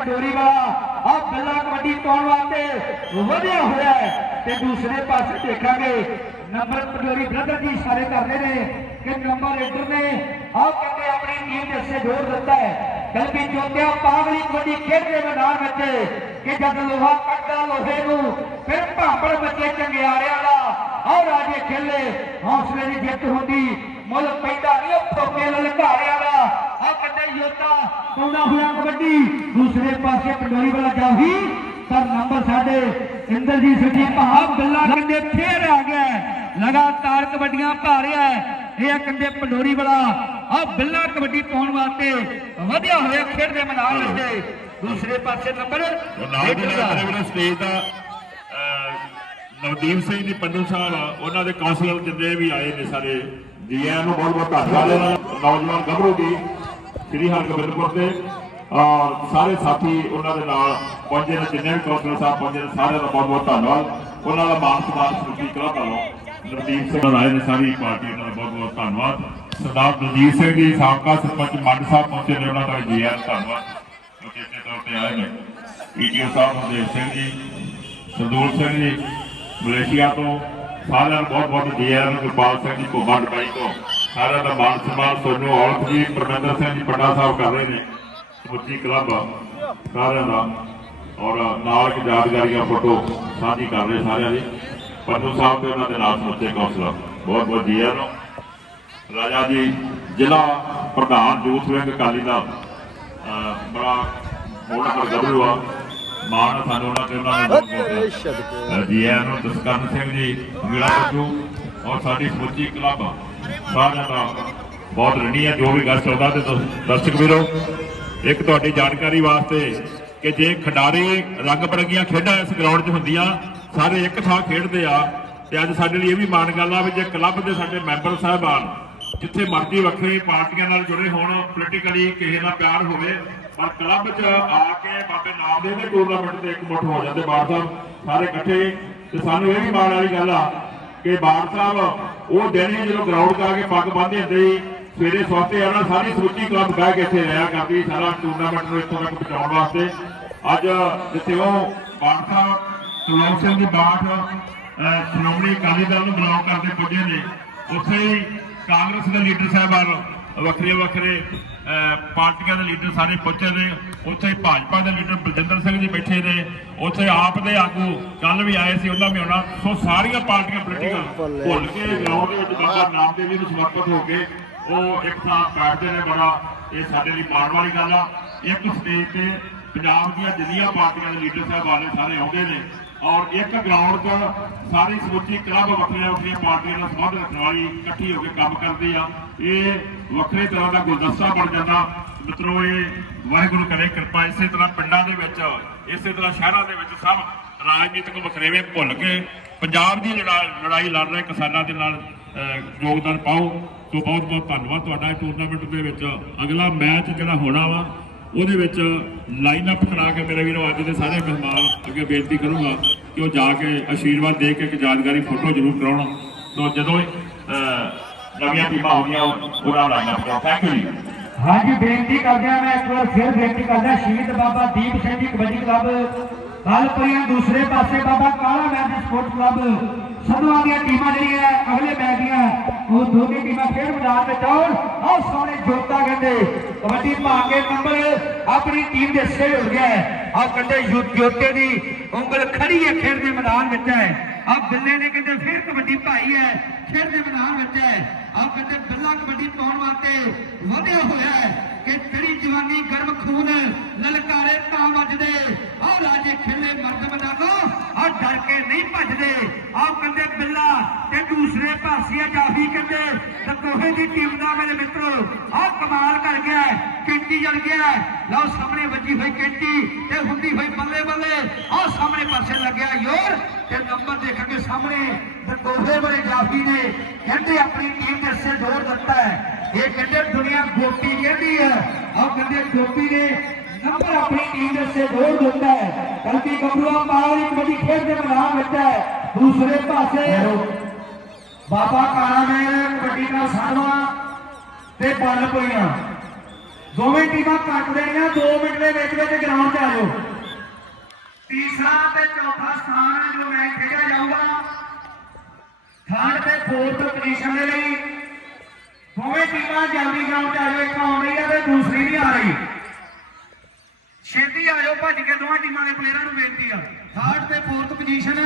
ਪੰਡੋਰੀ ਵਾਲਾ ਆ ਬਿੱਲਾ ਕਬੱਡੀ ਪਾਉਣ ਵਾਸਤੇ ਵਧਿਆ ਹੋਇਆ ਹੈ। ਤੇ ਦੂਸਰੇ ਪਾਸੇ ਦੇਖਾਂਗੇ, ਨੰਬਰ ਪੰਡੋਰੀ ਬ੍ਰਦਰ ਜੀ ਸਾਰੇ ਕਰਦੇ ਨੇ ਕਿ ਨੰਬਰ ਲੀਡਰ ਨੇ ਆ ਕਹਿੰਦੇ ਆਪਣੀ ਟੀਮ ਦੇ ਸੇ ਜੋੜ ਦਿੱਤਾ ਹੈ। ਬਲਕਿ ਜੋਤਿਆ ਪਾਗਲੀ ਕਬੱਡੀ ਖੇਡ ਦੇ ਮੈਦਾਨ ਵਿੱਚ ਕਿ ਜਦ ਲੋਹਾ ਕੱਢਦਾ ਲੋਹੇ ਨੂੰ, ਫਿਰ ਭਾਂਬੜ ਬੱਚੇ ਚੰਗਿਆੜਿਆਂ ਦਾ, ਆਹ ਰਾਜੇ ਖੇਲੇ, ਹੌਸਲੇ ਦੀ ਜਿੱਤ ਹੁੰਦੀ, ਮੁੱਲ ਪੈਂਦਾ ਨਹੀਂ, ਉਹ ਫੋਕੇ ਲਲਕਾਰਿਆਂ ਦਾ। ਆਹ ਕਹਿੰਦੇ ਯੋਧਾ ਪਾਉਂਦਾ ਹੋਇਆ ਕਬੱਡੀ। ਦੂਸਰੇ ਪਾਸੇ ਪੰਡੋਰੀ ਵਾਲਾ ਜਾਫੀ ਪਰ ਨੰਬਰ ਸਾਡੇ ਇੰਦਰਜੀਤ ਸਿੰਘ ਜੀ ਭਾ ਬਿੱਲਾ ਕਹਿੰਦੇ ਫੇਰ ਆ ਗਿਆ। ਲਗਾਤਾਰ ਕਬੱਡੀਆਂ ਪਾ ਰਿਹਾ ਹੈ। ਇਹ ਆ ਕਹਿੰਦੇ ਪੰਡੋਰੀ ਵਾਲਾ। ਆ ਬਿੱਲਾ ਕਬੱਡੀ ਪਾਉਣ ਵਾਸਤੇ ਵਧਿਆ ਹੋਇਆ ਖੇਡ ਦੇ ਮੈਦਾਨ ਵਿੱਚ ਦੂਸਰੇ ਪਾਸੇ ਨੰਬਰ ਸਟੇਜ ਦਾ ਨਵਦੀਪ ਸਿੰਘ ਜੀ ਪੰਡੂ ਸਾਹਿਬ ਉਹਨਾਂ ਦੇ ਕਾਉਂਸਲਰ ਜਿੰਨੇ ਵੀ ਆਏ ਨੇ ਸਾਰੇ ਜੀ ਨੂੰ ਬਹੁਤ ਬਹੁਤ ਧੰਨਵਾਦ। ਨੌਜਵਾਨ ਗੱਭਰੂ ਦੀ ਸ੍ਰੀ ਹਰਗੋਬਿੰਦਪੁਰ ਦੇ ਔਰ ਸਾਰੇ ਸਾਥੀ ਉਹਨਾਂ ਦੇ ਨਾਲ ਪਹੁੰਚੇ ਨੇ, ਜਿੰਨੇ ਵੀ ਕਾਉਂਸਲਰ ਸਾਹਿਬ ਪਹੁੰਚੇ ਨੇ, ਸਾਰਿਆਂ ਦਾ ਬਹੁਤ ਬਹੁਤ ਧੰਨਵਾਦ। ਉਹਨਾਂ ਦਾ ਮਾਨ ਸਨਮਾਨ ਸਮੂਹੀ ਕਲਾ ਵੱਲੋਂ ਨਵਦੀਪ ਸਿੰਘ ਰਾਏ ਨੇ ਸਾਰੀ ਪਾਰਟੀ ਉਹਨਾਂ ਦਾ ਬਹੁਤ ਬਹੁਤ ਧੰਨਵਾਦ। ਸਰਦਾਰ ਦਲਜੀਤ ਸਿੰਘ ਜੀ, ਸਾਬਕਾ ਸਰਪੰਚ ਮੰਡ ਸਾਹਿਬ ਪਹੁੰਚੇ ਨੇ, ਉਹਨਾਂ ਦਾ ਜੀ ਆਇਆਂ ਨੂੰ ਧੰਨਵਾਦ। ਲੋਕੇਸ਼ਨ ਤੌਰ ਤੇ ਆਏ ਨੇ। ਈਟੀਓ ਸਾਹਿਬ ਹਰਦੇਵ ਸਿੰਘ ਜੀ ਸਰਦੂਲ ਸਿੰਘ ਜੀ, ਮਲੇਸ਼ੀਆ ਤੋਂ, ਸਾਰਿਆਂ ਨੂੰ ਬਹੁਤ ਬਹੁਤ ਜੀ ਆਇਆਂ ਗੁਰਪਾਲ ਸਿੰਘ ਜੀ ਕੋਮਾ ਡਬਾਈ ਤੋਂ। ਸਾਰਿਆਂ ਦਾ ਮਾਨ ਸਨਮਾਨ ਸੋਨੂ ਔਲਖ ਜੀ ਪਰਮੇਂਦਰ ਸਿੰਘ ਜੀ ਪੱਡਾ ਸਾਹਿਬ ਕਰ ਰਹੇ ਨੇ। ਸਮੁੱਚੀ ਕਲੱਬ ਸਾਰਿਆਂ ਦਾ। ਔਰ ਨਾਲ ਇੱਕ ਯਾਦਗਾਰੀਆਂ ਫੋਟੋ ਸਾਂਝੀ ਕਰ ਰਹੇ ਸਾਰਿਆਂ ਦੀ। ਪੰਨੂ ਸਾਹਿਬ ਤੇ ਉਹਨਾਂ ਦੇ ਨਾਲ ਸਮੁੱਚੇ ਕੌਂਸਲਰ। ਬਹੁਤ ਬਹੁਤ ਜੀ ਆਇਆਂ ਨੂੰ। ਰਾਜਾ ਜੀ ਜ਼ਿਲ੍ਹਾ ਪ੍ਰਧਾਨ ਯੂਥ ਵਿੰਗ ਅਕਾਲੀ ਅਹ ਬੜਾ ਮੋੜਾ ਕਰ ਗੱਭਰੂ ਆ ਮਾਣ ਸਾਨੂੰ ਉਹਨਾਂ ਤੇ ਉਹਨਾਂ ਨੇ ਬਹੁਤ ਜੀ। ਆਇਆਂ ਨੂੰ ਜਸਕਰਨ ਸਿੰਘ ਜੀ ਬੱਜੂ ਔਰ ਸਾਡੀ ਸਮੁੱਚੀ ਕਲੱਬ ਸਾਰਿਆਂ ਦਾ ਬਹੁਤ ਰਣੀ ਹੈ ਜੋ ਵੀ ਗੱਲ ਚੱਲਦਾ ਤੇ ਦਰਸ਼ਕ ਵੀਰੋ, ਇੱਕ ਤੁਹਾਡੀ ਜਾਣਕਾਰੀ ਵਾਸਤੇ ਕਿ ਜੇ ਖਿਡਾਰੀ ਰੰਗ ਬਰੰਗੀਆਂ ਖੇਡਾਂ ਇਸ ਗਰਾਊਂਡ 'ਚ ਹੁੰਦੀਆਂ, ਸਾਰੇ ਇੱਕ ਥਾਂ ਖੇਡਦੇ ਆ, ਤੇ ਅੱਜ ਸਾਡੇ ਲਈ ਇਹ ਵੀ ਮਾਣ ਗੱਲ ਆ ਵੀ ਜੇ ਕਲੱਬ ਦੇ ਸਾਡੇ ਮੈਂਬਰ ਸਾਹਿਬਾਨ ਜਿੱਥੇ ਮਰਜ਼ੀ ਵੱਖਰੀ ਪਾਰਟੀਆਂ ਨਾਲ ਜੁੜੇ ਹੋਣ ਪੋਲੀਟੀਕਲੀ ਕਿਸੇ ਨਾਲ ਪਿਆਰ ਹੋਵੇ, ਪਰ ਕਲੱਬ 'ਚ ਆ ਕੇ ਬਾਬੇ ਨਾਮ ਦੇ ਟੂਰਨਾਮੈਂਟ ਤੇ ਇੱਕ ਮੁੱਠ ਹੋ ਜਾਂਦੇ ਬਾਰ ਸਾਹਿਬ, ਸਾਰੇ ਇਕੱਠੇ, ਤੇ ਸਾਨੂੰ ਇਹ ਵੀ ਮਾਣ ਵਾਲੀ ਗੱਲ ਆ ਕਿ ਬਾਰ ਸਾਹਿਬ, ਉਹ ਦਿਨ ਜਦੋਂ ਗਰਾਊਂਡ 'ਚ ਆ ਕੇ ਪੱਗ ਬੰਨ੍ਹਦੇ ਹੁੰਦੇ ਸੀ, ਸਵੇਰੇ ਸਵਾਤੇ ਆਣਾ ਸਾਰੀ ਸਮੁੱਚੀ ਕਲੱਬ ਬਹਿ ਕੇ ਇੱਥੇ ਰਿਹਾ ਕਰਦੀ ਸਾਰਾ ਟੂਰਨਾਮੈਂਟ ਨੂੰ ਇੱਥੋਂ ਤੱਕ ਪਹੁੰਚਾਉਣ ਵਾਸਤੇ। ਅੱਜ ਜਿੱਥੇ ਉਹ ਬਾਰ ਸਾਹਿਬ ਸੁਲੌਕ ਸਿੰਘ ਦੀ ਬਾਠ, ਅਹ, ਸ਼੍ਰੋਮਣੀ ਅਕਾਲੀ ਦਲ ਨੂੰ ਬਲੌਕ ਕਰਦੇ ਪੁੱਜੇ ਨੇ, ਉੱਥੇ ਹੀ ਕਾਂਗਰਸ ਦੇ ਲੀਡਰ ਸਾਹਿਬਾਨ ਵੱਖਰੇ ਵੱਖਰੇ ਪਾਰਟੀਆਂ ਦੇ ਲੀਡਰ ਸਾਰੇ ਪਹੁੰਚੇ ਨੇ। ਉੱਥੇ ਭਾਜਪਾ ਦੇ ਲੀਡਰ ਬਲਜਿੰਦਰ ਸਿੰਘ ਜੀ ਬੈਠੇ ਨੇ। ਉੱਥੇ ਆਪ ਦੇ ਆਗੂ ਕੱਲ ਵੀ ਆਏ ਸੀ, ਉਹਨਾਂ ਵੀ ਆਉਣਾ। ਸੋ ਸਾਰੀਆਂ ਪਾਰਟੀਆਂ ਪੋਲੀਟੀਕਲ ਭੁੱਲ ਕੇ ਗਰਾਊਂਡ ਦੇ ਵਿੱਚ ਬਾਬਾ ਨਾਮਦੇਵ ਜੀ ਨੂੰ ਸਮਰਪਿਤ ਹੋ ਕੇ ਉਹ ਇੱਕ ਥਾਂ ਬੈਠਦੇ ਨੇ। ਬੜਾ ਇਹ ਸਾਡੇ ਲਈ ਮਾਣ ਵਾਲੀ ਗੱਲ ਆ। ਇੱਕ ਸਟੇਜ ਤੇ ਪੰਜਾਬ ਦੀਆਂ ਜਿੰਨੀਆਂ ਪਾਰਟੀਆਂ ਦੇ ਲੀਡਰ ਸਾਹਿਬ ਵਾਲੇ ਸਾਰੇ ਆਉਂਦੇ ਨੇ। ਔਰ ਇੱਕ ਗਰਾਊਂਡ 'ਚ ਸਾਰੀ ਸਮੁੱਚੀ ਕਲੱਬ ਵੱਖਰੀਆਂ ਵੱਖਰੀਆਂ ਪਾਰਟੀਆਂ ਨਾਲ ਸੰਬੰਧ ਰੱਖਣ ਵਾਲੀ ਇਕੱਠੀ ਹੋ ਕੇ ਕੰਮ ਕਰਦੀ ਆ। ਇਹ ਵੱਖਰੇ ਤਰ੍ਹਾਂ ਦਾ ਗੁਲਦਸਤਾ ਬਣ ਜਾਂਦਾ। ਮਿੱਤਰੋ, ਇਹ ਵਾਹਿਗੁਰੂ ਕਰੇ ਕਿਰਪਾ ਇਸੇ ਤਰ੍ਹਾਂ ਪਿੰਡਾਂ ਦੇ ਵਿੱਚ, ਇਸੇ ਤਰ੍ਹਾਂ ਸ਼ਹਿਰਾਂ ਦੇ ਵਿੱਚ ਸਭ ਰਾਜਨੀਤਿਕ ਵਖਰੇਵੇਂ ਭੁੱਲ ਕੇ ਪੰਜਾਬ ਦੀ ਲੜਾ- ਲੜਾਈ ਲੜ ਰਹੇ ਕਿਸਾਨਾਂ ਦੇ ਨਾਲ ਯੋਗਦਾਨ ਪਾਓ। ਸੋ ਬਹੁਤ ਬਹੁਤ ਧੰਨਵਾਦ ਤੁਹਾਡਾ ਇਹ ਟੂਰਨਾਮੈਂਟ ਦੇ ਵਿੱਚ। ਅਗਲਾ ਮੈਚ ਜਿਹੜਾ ਹੋਣਾ ਵਾ, ਉਹਦੇ ਵਿੱਚ ਲਾਈਨ ਅਪ ਕਰਾ ਕੇ ਮੇਰੇ ਵੀਰੋ, ਅੱਜ ਦੇ ਸਾਰੇ ਮਹਿਮਾਨ ਅੱਗੇ ਬੇਨਤੀ ਕਰੂੰਗਾ ਕਿ ਉਹ ਜਾ ਕੇ ਆਸ਼ੀਰਵਾਦ ਦੇ ਕੇ ਇੱਕ ਯਾਦਗਾਰੀ ਫੋਟੋ ਜ਼ਰੂਰ ਕਰਾਉਣ। ਤੋਂ ਜਦੋਂ ਨਵੀਆਂ ਟੀਮਾਂ ਆਉਂਦੀਆਂ ਉਹਦਾ ਲਾਈਨ ਅਪ ਥੈਂਕ ਯੂ ਜੀ। ਹਾਂਜੀ, ਬੇਨਤੀ ਕਰਦਿਆਂ ਮੈਂ ਇੱਕ ਵਾਰ ਫਿਰ ਬੇਨਤੀ ਕਰਦਾ ਸ਼ਹੀਦ ਬਾਬਾ ਦੀਪ ਸਿੰਘ ਜੀ ਕਬੱਡੀ ਕਲੱਬ ਗਲਪਰੀਆਂ ਦੂਸਰੇ ਪਾਸੇ ਬਾਬਾ ਕਾਲਾ ਮੈਚ ਸਪੋਰਟ ਕਲੱਬ, ਸਭਨਾਂ ਦੀਆਂ ਟੀਮਾਂ ਜਿਹੜੀਆਂ ਅਗਲੇ ਮੈਚ ਦੀਆਂ, ਉਹ ਦੋਨੇ ਟੀਮਾਂ ਫਿਰ ਮੈਦਾਨ ਵਿੱਚ ਆਉਣ। ਆਹ ਸੋਹਣੇ ਜੋਤਾ ਕਹਿੰਦੇ, ਕਬੱਡੀ ਪਾ ਕੇ ਨੰਬਰ ਆਪਣੀ ਟੀਮ ਦੇ ਸਿਰ ਹੋ ਗਿਆ ਆ ਕਹਿੰਦੇ ਜੋਤੇ ਦੀ ਉਂਗਲ ਖੜੀ ਹੈ, ਖੇਡ ਦੇ ਮੈਦਾਨ ਵਿੱਚ ਹੈ। ਆ ਬਿੱਲੇ ਨੇ ਕਹਿੰਦੇ ਫਿਰ ਕਬੱਡੀ ਭਾਈ ਹੈ, ਖੇਡ ਦੇ ਮੈਦਾਨ ਵਿੱਚ ਹੈ। ਆ ਕਹਿੰਦੇ ਬਿੱਲਾ ਕਬੱਡੀ ਪਾਉਣ ਵਾਸਤੇ ਵਧਿਆ ਹੋਇਆ ਹੈ ਕਿ ਤੇਰੀ ਜਵਾਨੀ ਗਰਮ ਖੂਨ, ਲਲਕਾਰੇ ਤਾਂ ਵੱਜਦੇ। ਆ ਰਾਜੇ ਖੇਲੇ ਮਰਦ ਮੈਦਾਨੋਂ ਆ ਡਰ ਕੇ ਨਹੀਂ ਭੱਜਦੇ। ਆ ਕਹਿੰਦੇ ਬਿੱਲਾ ਤੇ ਦੂਸਰੇ ਪਾਸੇ ਜਾਫੀ ਕਹਿੰਦੇ ਤਕੋਹੇ ਦੀ ਟੀਮ ਦਾ ਮੇਰੇ ਮਿੱਤਰੋ ਆ ਕਮਾਲ ਕਰ ਗਿਆ ਹੈ। ਜਲ ਗਿਆ ਲਓ ਸਾਹਮਣੇ ਵੱਜੀ ਹੋਈ ਕੈਂਟੀ ਤੇ ਹੁੰਦੀ ਹੋਈ ਬੱਲੇ ਬੱਲੇ ਆ ਸਾਹਮਣੇ ਪਾਸੇ ਲੱਗਿਆ ਯੋਰ ਤੇ ਨੰਬਰ ਦੇਖਾਂਗੇ ਸਾਹਮਣੇ। ਤਕੋਹੇ ਵਾਲੇ ਜਾਫੀ ਨੇ ਕਹਿੰਦੇ ਆਪਣੀ ਟੀਮ ਦੇ ਸਿਰ ਜੋਰ ਦਿੱਤਾ ਹੈ। ਇਹ ਕਹਿੰਦੇ ਦੁਨੀਆ ਗੋਪੀ ਕਹਿੰਦੀ ਹੈ। ਆ ਕਹਿੰਦੇ ਗੋਪੀ ਨੇ ਨੰਬਰ ਆਪਣੀ ਟੀਮ ਦੇ ਸੇ ਜੋੜ ਦਿੱਤਾ ਹੈ। ਬਲਕਿ ਗੱਭਰੂਆ ਪਾਵਲੀ ਕਬੱਡੀ ਖੇਡ ਦੇ ਮੈਦਾਨ ਵਿੱਚ ਹੈ। ਦੂਸਰੇ ਪਾਸੇ ਬਾਬਾ ਕਾਲਾ ਨੇ ਕਬੱਡੀ ਦਾ ਸਾਧਵਾ ਤੇ ਪਈਆਂ। ਦੋਵੇਂ ਟੀਮਾਂ ਕੱਟ ਦੇਣੀਆਂ 2 ਮਿੰਟ ਦੇ ਵਿੱਚ ਵਿੱਚ ਗਰਾਊਂਡ 'ਚ ਆ ਜਾਓ। ਤੀਸਰਾ ਤੇ ਚੌਥਾ ਸਥਾਨ ਜੋ ਮੈਚ ਖੇਡਿਆ ਜਾਊਗਾ। ਥਰਡ ਤੇ ਫੋਰਥ ਪੋਜੀਸ਼ਨ ਦੇ ਲਈ ਦੋਵੇਂ ਟੀਮਾਂ ਜਲਦੀ ਗਰਾਊਂਡ 'ਚ ਆ ਜਾਓ, ਇੱਕ ਆਉਣ ਰਹੀ ਹੈ ਤੇ ਦੂਸਰੀ ਨਹੀਂ ਆ ਰਹੀ। ਛੇਤੀ ਆ ਜਾਓ, ਭੱਜ ਕੇ ਦੋਵਾਂ ਟੀਮਾਂ ਦੇ ਪਲੇਅਰਾਂ ਨੂੰ ਬੇਨਤੀ ਆ। ਥਰਡ ਤੇ ਫੋਰਥ ਪੋਜੀਸ਼ਨ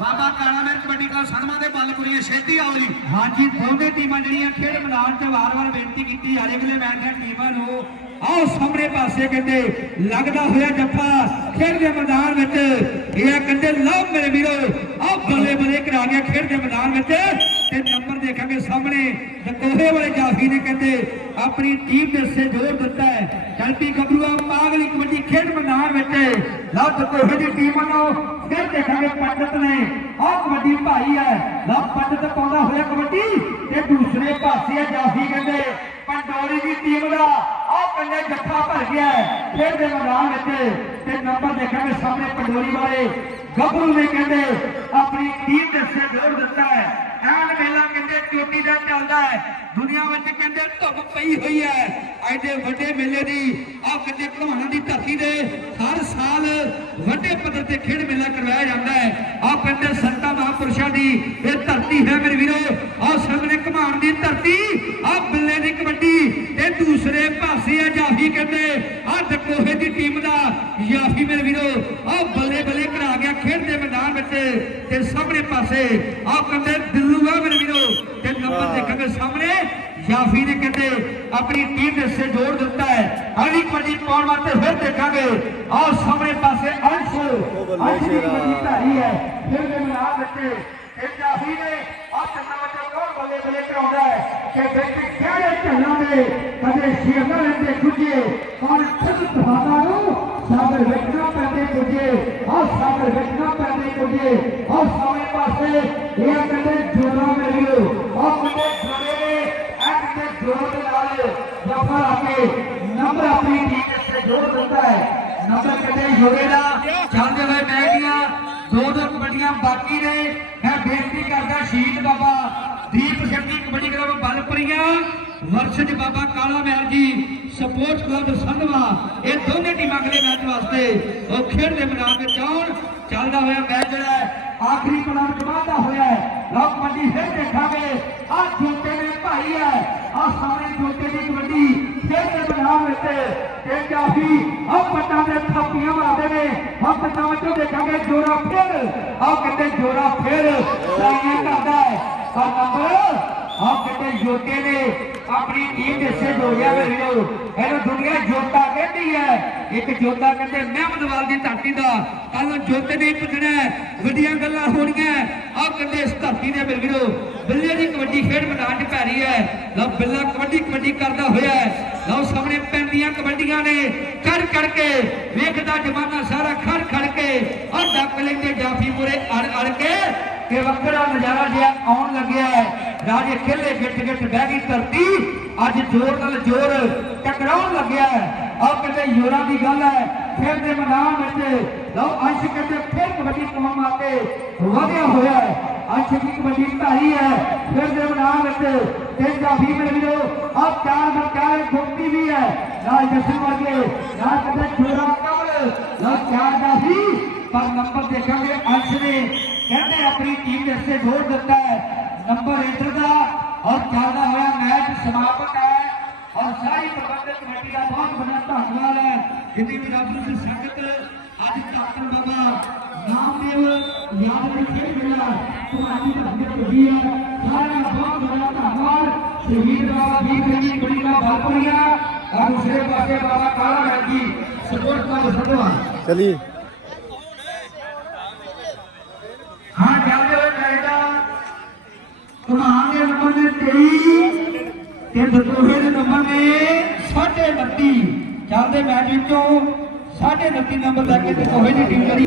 ਬਾਬਾ ਕਾਲਾ ਮਿਰ ਕਬੱਡੀ ਕਲੱਬ ਸਦਮਾ ਦੇ ਬਲਪੁਰੀਏ, ਛੇਤੀ ਆਓ ਜੀ। ਹਾਂਜੀ, ਦੋਵੇਂ ਟੀਮਾਂ ਜਿਹੜੀਆਂ ਖੇਡ ਮੈਦਾਨ 'ਚ ਵਾਰ-ਵਾਰ ਬੇਨਤੀ ਕੀਤੀ ਜਾ ਰਹੀ ਅਗਲੇ ਮੈਚ ਦੀਆਂ ਟੀਮਾਂ ਨੂੰ ਆਓ ਸਾਹਮਣੇ ਪਾਸੇ ਕਹਿੰਦੇ ਲੱਗਦਾ ਹੋਇਆ ਜੱਫਾ ਖੇਡ ਦੇ ਮੈਦਾਨ ਵਿੱਚ। ਇਹ ਕਹਿੰਦੇ ਲਓ ਮੇਰੇ ਵੀਰੋ। ਆਓ ਬੱਲੇ ਬੱਲੇ ਕਰਾ ਗਿਆ ਖੇਡ ਦੇ ਮੈਦਾਨ ਵਿੱਚ। ਤੇ ਨੰਬਰ ਦੇਖਾਂਗੇ ਸਾਹਮਣੇ। ਦਕੋਹੇ ਵਾਲੇ ਜਾਫੀ ਨੇ ਕਹਿੰਦੇ, ਆਪਣੀ ਟੀਮ ਦੇ ਸੇ ਜੋਰ ਦਿੱਤਾ ਹੈ। ਚਲਪੀ ਗੱਭਰੂਆ ਮਾਗਲੀ ਕਬੱਡੀ ਖੇਡ ਮੈਦਾਨ ਵਿੱਚ। ਲਓ ਦਕੋਹੇ ਦੀ ਟੀਮ ਨੂੰ ਫਿਰ ਦੇਖਾਂਗੇ ਪੰਡਤ ਨੇ। ਆਹ ਕਬੱਡੀ ਭਾਈ ਹੈ। ਲਓ ਪੰਡਤ ਪਾਉਂਦਾ ਹੋਇਆ ਕਬੱਡੀ। ਤੇ ਦੂਸਰੇ ਪਾਸੇ ਜਾਫੀ ਕਹਿੰਦੇ, ਪੰਡੋਰੀ ਦੀ ਟੀਮ ਦਾ ਕੰਨੇ ਜੱਫਾ ਭਰ ਗਿਆ ਖੇਡ ਦੇ ਮੈਦਾਨ ਵਿੱਚ ਤੇ ਨੰਬਰ ਦੇਖਾਂਗੇ ਸਾਹਮਣੇ ਪੰਡੋਰੀ ਵਾਲੇ ਗੱਭਰੂ ਨੇ ਕਹਿੰਦੇ, ਆਪਣੀ ਟੀਮ ਦੇ ਸੇ ਜੋਰ ਦਿੱਤਾ ਹੈ। ਐਨ ਮੇਲਾ ਕਹਿੰਦੇ, ਚੋਟੀ ਦਾ ਚੱਲਦਾ ਹੈ। ਦੁਨੀਆ ਵਿੱਚ ਕਹਿੰਦੇ, ਧੁੱਪ ਪਈ ਹੋਈ ਹੈ। ਐਡੇ ਵੱਡੇ ਮੇਲੇ ਦੀ ਆਹ ਕਹਿੰਦੇ ਭਲਵਾਨਾਂ ਦੀ ਧਰਤੀ ਦੇ ਹਰ ਸਾਲ ਵੱਡੇ ਪੱਧਰ ਤੇ ਖੇਡ ਮੇਲਾ ਕਰਵਾਇਆ ਜਾਂਦਾ ਹੈ। ਆਹ ਕਹਿੰਦੇ ਸੰਤਾਂ ਮਹਾਂਪੁਰਸ਼ਾਂ ਦੀ ਇਹ ਧਰਤੀ ਹੈ, ਮੇਰੇ ਵੀਰੋ ਆਹ ਸਾਹਮਣੇ ਘਮਾਣ ਦੀ ਧਰਤੀ ਆਹ ਬਿੱਲੇ ਦੀ ਕਬੱਡੀ ਤੇ ਦੂਸਰੇ ਪਾਸੇ ਆ ਜਾਫੀ ਕਹਿੰਦੇ ਆਹ ਡਕੋਹੇ ਦੀ ਟੀਮ ਦਾ ਜਾਫੀ ਮੇਰੇ ਵੀਰੋ ਆਹ ਬੱਲੇ ਬੱਲੇ ਕਰਾ ਗਿਆ ਖੇਡ ਦੇ ਮੈਦਾਨ ਵਿੱਚ ਤੇ ਸਾਹਮਣੇ ਪਾਸੇ ਆਹ ਕਹਿੰਦੇ ਦਿੱਲੂ ਆ ਮੇਰੇ ਵੀਰੋ ਤੇ ਨੰਬਰ ਦੇਖਾਂਗੇ ਸਾਹਮਣੇ ਜਾਫੀ ਨੇ ਕਹਿੰਦੇ ਆਪਣੀ ਟੀਮ ਦੇ ਸੇ ਜੋੜ ਦਿੱਤਾ ਹੈ ਅਗਲੀ ਕਬੱਡੀ ਪਾਉਣ ਵਾਸਤੇ ਫਿਰ ਦੇਖਾਂਗੇ ਆਹ ਸਾਹਮਣੇ ਪਾਸੇ ਅੰਸ਼ ਅੰਸ਼ ਦੀ ਕਬੱਡੀ ਧਾਰੀ ਹੈ ਫਿਰ ਦੇ ਮੈਦਾਨ ਵਿੱਚ ਇਹ ਜਾਫੀ ਨੇ ਆਹ ਚੰਨਾ ਬੱਚਾ ਕੋਲ ਬੱਲੇ ਬੱਲੇ ਕਰਾਉਂਦਾ ਹੈ ਕਿ ਵਿੱਚ ਕਿਹੜੇ ਝੱਲਾਂ ਦੇ ਕਦੇ ਸ਼ੇਰਾਂ ਲੈਂਦੇ ਖੁੱਜੇ ਕੌਣ ਖੁਦ ਤੁਹਾਡਾ ਨੂੰ ਸਾਗਰ ਵੇਖਣਾ ਪੈਂਦੇ ਕੁਝੇ ਆਹ ਵੇਖਣਾ ਪੈਂਦੇ ਕੁਝੇ ਆਹ ਸਾਹਮਣੇ ਪਾਸੇ ਇਹ ਕਹਿੰਦੇ ਜੋੜਾ ਮਿਲਿਓ ਆਹ ਕਹਿੰਦੇ ਜੋੜੇ ਨੇ ਇਹ ਕਹਿੰਦੇ ਜੋੜ ਦੇ ਨਾਲ ਜਫਾ ਆ ਨੰਬਰ ਆਪਣੀ ਟੀਮ ਦੇ ਜੋੜ ਦਿੰਦਾ ਹੈ। ਨੰਬਰ ਕਹਿੰਦੇ ਜੋੜੇ ਦਾ ਚੱਲਦੇ ਹੋਏ ਮੈਚ ਦੀਆਂ ਦੋ ਦੋ ਕਬੱਡੀਆਂ ਬਾਕੀ ਨੇ ਬੇਨਤੀ ਕਰਦਾ ਸ਼ਹੀਦ ਬਾਬਾ ਦੀਪ ਸਿੰਘ ਦੀ ਕਬੱਡੀ ਕਲੱਬ ਬਲਪਰੀਆਂ, ਵਰਸ਼ਜ ਬਾਬਾ ਕਾਲਾ ਮਹਿਲ ਜੀ, ਸਪੋਰਟਸ ਕਲੱਬ ਸੰਧਵਾ, ਇਹ ਦੋਨੇ ਟੀਮਾਂ ਅਗਲੇ ਮੈਚ ਵਾਸਤੇ ਉਹ ਖੇਡ ਦੇ ਮੈਦਾਨ ਵਿੱਚ ਆਉਣ। ਚੱਲਦਾ ਹੋਇਆ ਮੈਚ ਜਿਹੜਾ ਹੈ, ਆਖਰੀ ਪੜਾਅ ਕਮਾਦਾ ਹੋਇਆ ਹੈ। ਲਓ ਕਬੱਡੀ ਫਿਰ ਦੇਖਾਂਗੇ। ਆ ਜੋਤੇ ਨੇ ਭਾਈ ਹੈ ਆ ਸਾਹਮਣੇ ਜੋਤੇ ਦੀ ਕਬੱਡੀ ਖੇਡ ਦੇ ਵਿੱਚ ਤੇ ਕਾਫੀ ਆ ਪੱਟਾਂ ਦੇ ਥਾਪੀਆਂ ਮਾਰਦੇ ਨੇ। ਆ ਪੱਟਾਂ ਦੇਖਾਂਗੇ ਜੋਰਾ ਫਿਰ। ਆ ਕਹਿੰਦੇ ਜੋਰਾ ਫਿਰ ਸਾਈਆਂ ਕਰਦਾ ਹੈ। ਪਰ ਨੰਬਰ ਆ ਕਹਿੰਦੇ ਜੋਤੇ ਨੇ ਆਪਣੀ ਟੀਮ ਦੇ ਸੇ ਜੋੜਿਆ ਵੇ ਵੀਰੋ। ਇਹਨੂੰ ਦੁਨੀਆ ਜੋਤਾ ਕਹਿੰਦੀ ਹੈ। ਇੱਕ ਜੋਤਾ ਕਹਿੰਦੇ ਮਹਿਮਦਵਾਲ ਦੀ ਧਰਤੀ ਦਾ। ਕੱਲ ਜੋਤੇ ਨੇ ਪੁੱਛਣਾ ਵੱਡੀਆਂ ਗੱਲਾਂ ਹੋਣੀਆਂ ਆ ਕਹਿੰਦੇ ਇਸ ਧਰਤੀ ਦੇ ਮਿਲ ਵੀਰੋ, ਬਿੱਲੇ ਦੀ ਕਬੱਡੀ ਖੇਡ ਮੈਦਾਨ 'ਚ ਪੈ ਰਹੀ ਹੈ। ਲਓ ਬਿੱਲਾ ਕਬੱਡੀ ਕਬੱਡੀ ਕਰਦਾ ਹੋਇਆ ਪੈਂਦੀਆਂ ਨੇ ਕੜ ਕੜ ਕੇ ਵੇਖਦਾ ਜਮਾਨਾ ਸਾਰਾ ਖੜ ਖੜ ਕੇ ਆ ਡੱਕ ਲੈਂਦੇ ਜਾਫੀ ਮੁਰੇ ਅੜ ਅੜ ਕੇ ਕਿ ਵੱਖਰਾ ਨਜ਼ਾਰਾ ਜਿਹਾ ਆਉਣ ਲੱਗਿਆ ਹੈ। ਰਾਜੇ ਖੇਲੇ ਗਿੱਟ ਗਿੱਟ ਬਹਿ ਗਈ ਧਰਤੀ। ਅੱਜ ਜ਼ੋਰ ਨਾਲ ਜ਼ੋਰ ਟਕਰਾਉਣ ਲੱਗਿਆ ਹੈ। ਆਹ ਕਹਿੰਦੇ ਜ਼ੋਰਾਂ ਦੀ ਗੱਲ ਹੈ। ਫਿਰ ਦੇ ਮੈਦਾਨ ਵਿੱਚ ਲਓ, ਅੰਸ਼ ਕਹਿੰਦੇ ਫਿਰ ਕਬੱਡੀ ਪਾਉਣ ਵਾਸਤੇ ਵਧਿਆ ਹੋਇਆ ਹੈ। ਅੰਸ਼ ਦੀ ਕਬੱਡੀ ਧਾਰੀ ਹੈ। ਫਿਰ ਦੇ ਮੈਦਾਨ ਵਿੱਚ ਤੇ ਕਾਫੀ ਮੇਰੇ ਵੀਰੋ, ਆਹ ਚਾਰ ਬਰਕਾਰ ਗੁੰਮਤੀ ਵੀ ਹੈ। ਨਾਲ ਜਸੂ ਵਰਗੇ, ਨਾਲ ਕਹਿੰਦੇ ਜੋਰਾ ਕਮਲ, ਨਾਲ ਚਾਰ ਦਾ ਵੀ। ਪਰ ਨੰਬਰ ਦੇਖਾਂਗੇ, ਅੰਸ਼ ਨੇ ਕਹਿੰਦੇ ਆਪਣੀ ਟੀਮ ਦੇ ਸੇ ਜੋੜ ਦਿੱਤਾ ਹੈ। ਨੰਬਰ ਇੰਟਰ ਦਾ ਔਰ ਚੱਲਦਾ ਹੋਇਆ ਮੈਚ ਸਮਾਪਤ ਹੈ। ਔਰ ਸਾਰੀ ਪ੍ਰਬੰਧਕ ਕਮੇਟੀ ਦਾ ਬਹੁਤ ਬੜਾ ਧੰਨਵਾਦ ਹੈ। ਜਿੰਨੀ ਵੀ ਰੱਬ ਦੀ ਸੰਗਤ ਅੱਜ ਕਾਕਰ ਬਾਬਾ ਨਾਮਦੇਵ ਯਾਦ ਦੇ ਖੇਡ ਮੇਲਾ ਤੁਹਾਡੀ ਧੰਨਵਾਦ ਹੋਈ ਹੈ ਸਾਰਿਆਂ ਦਾ ਬਹੁਤ ਬੜਾ ਧੰਨਵਾਦ ਸ਼ਹੀਦ ਬਾਬਾ ਦੀਪ ਸਿੰਘ ਜੀ ਬੜੀ ਦਾ ਬਾਪਰੀਆ ਔਰ ਦੂਸਰੇ ਪਾਸੇ ਬਾਬਾ ਕਾਲਾ ਮਹਿਲ ਜੀ ਸਪੋਰਟ ਦਾ ਸਦਵਾ ਚਲਿए ਹਾਂ ਚੱਲਦੇ ਹੋਏ ਚਾਹੀਦਾ ਕੁਮਾਰ ਦੇ ਨੰਬਰ ਨੇ 23 ਤੇ ਦਤੋਹੇ ਦੇ ਨੰਬਰ ਨੇ 29 ਚੱਲਦੇ ਮੈਚ ਵਿੱਚੋਂ 29 ਨੰਬਰ ਲੈ ਕੇ ਦਤੋਹੇ ਦੀ